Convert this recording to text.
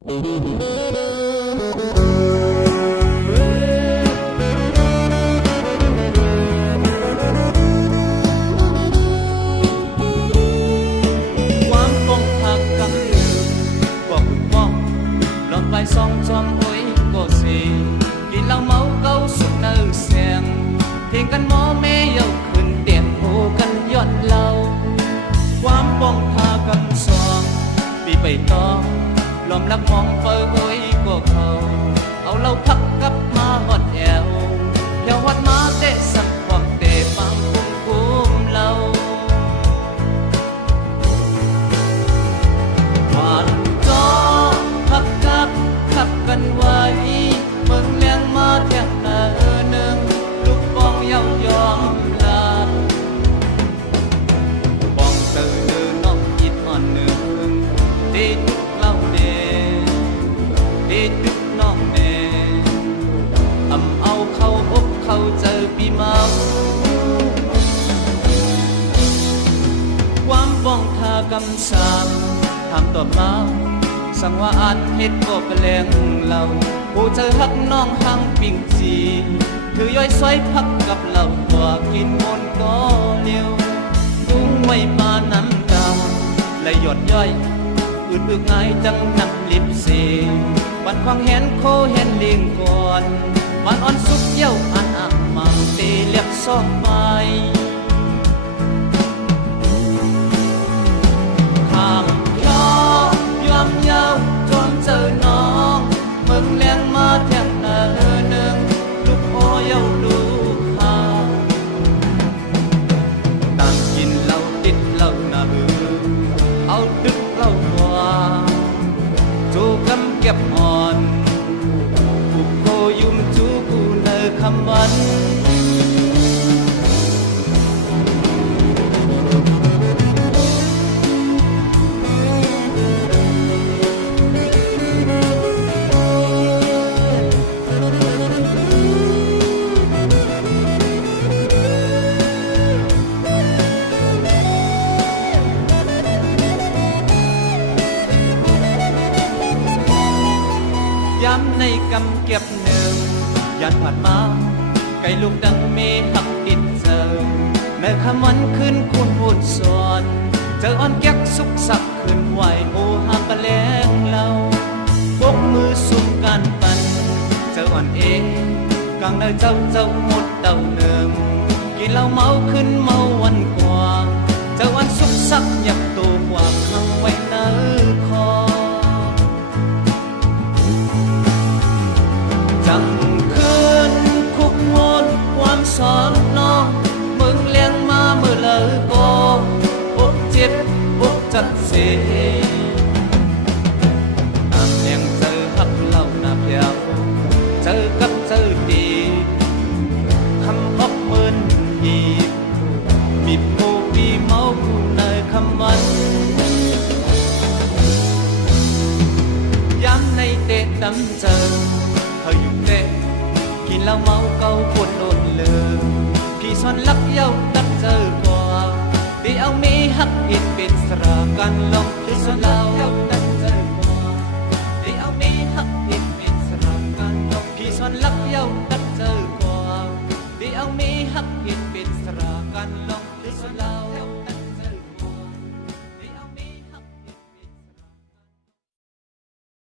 ความปงหักกำเนิดบอกป้องลองไปซองจอมโอ้ยก็สิกินเหล้าเมาเก้าสุดเนื้อเสียงเพลงกันหมอแม่เยาขึ้นเตียงโอกันย้อนเล่าความปองพากำสองปีไปต้องลมลักมองเฟอโอ้ยก็เขาเอาเหล้าพักกับมาหอดแอวเที่ยวหอดมาเตะสักความเตะปังคุ้มเหล้าหวานจอพักกับขับกันไว้เมืองเลี้ยงมาเที่ยงหนึ่งลูกปองเย้ายอมลาปองตื่นเดินน้องอิดอ่อนหนึ่งตีจุกเล่าเน่ตีจุกน้องเน่เอาเข้าอกเข้าเจอปีเมาความบ้องทากำสามถามตอบมาสั่งว่าอันเฮ็ดก็กระแลงเราผู้เจอฮักน้องหังปิ่งจีถือย่อยซอยพักกับเราตัวกินมนก็เลี้ยวกุ้งไว้ปาน้ำตาและหยดย่อยอึดอึกอายจังนักลิบเสีบัดควางแหนโคเห็นเลียงก่อนมันอ่อนสุดเย้าอันอ่างมังเตเลียกซอกไปข้ามยอยอมเย้าจนเจอน้องเมืองเลี้ยงมาเที่ยงหนึ่งลูกโอเย้าลูกหาต่างกินเหล้าติดเหล้าหน้าหือเอาดึกเหล้าหวานจูกำเก็บอ่อนผูกโคยุ่มจูกูเนอคำวันย้ำในกำเก็บหนึ่งยันผ่านมาไก่ลูกดังเมหักติดเจอในคำวันขึ้นคุณพูดสอนเจออ่อนแก๊กสุกสักขึ้นไหวโอหากกระแลงเราพกมือสุ่มการปั่นเจออ่อนเองกลางเนยเจ้าหมดเต่าหนึ่งกินเหล้าเมาขึ้นเมาวันกว่าเจออ่อนสุกสักอยากตัวกว่าข้างไว้เนื้อคอจังคืนคุกโมนความสอนน้องมึงเลี้ยงมาเมื่อเลยก็อกเจ็บอกจัดเสียตามเลี้ยงเจอหักเหล่าหน้าเพียวเจอกับเจอดีคำอกเหมือนหีบมีโพปีเมาในคำวันย้ำในเตะดำเจอ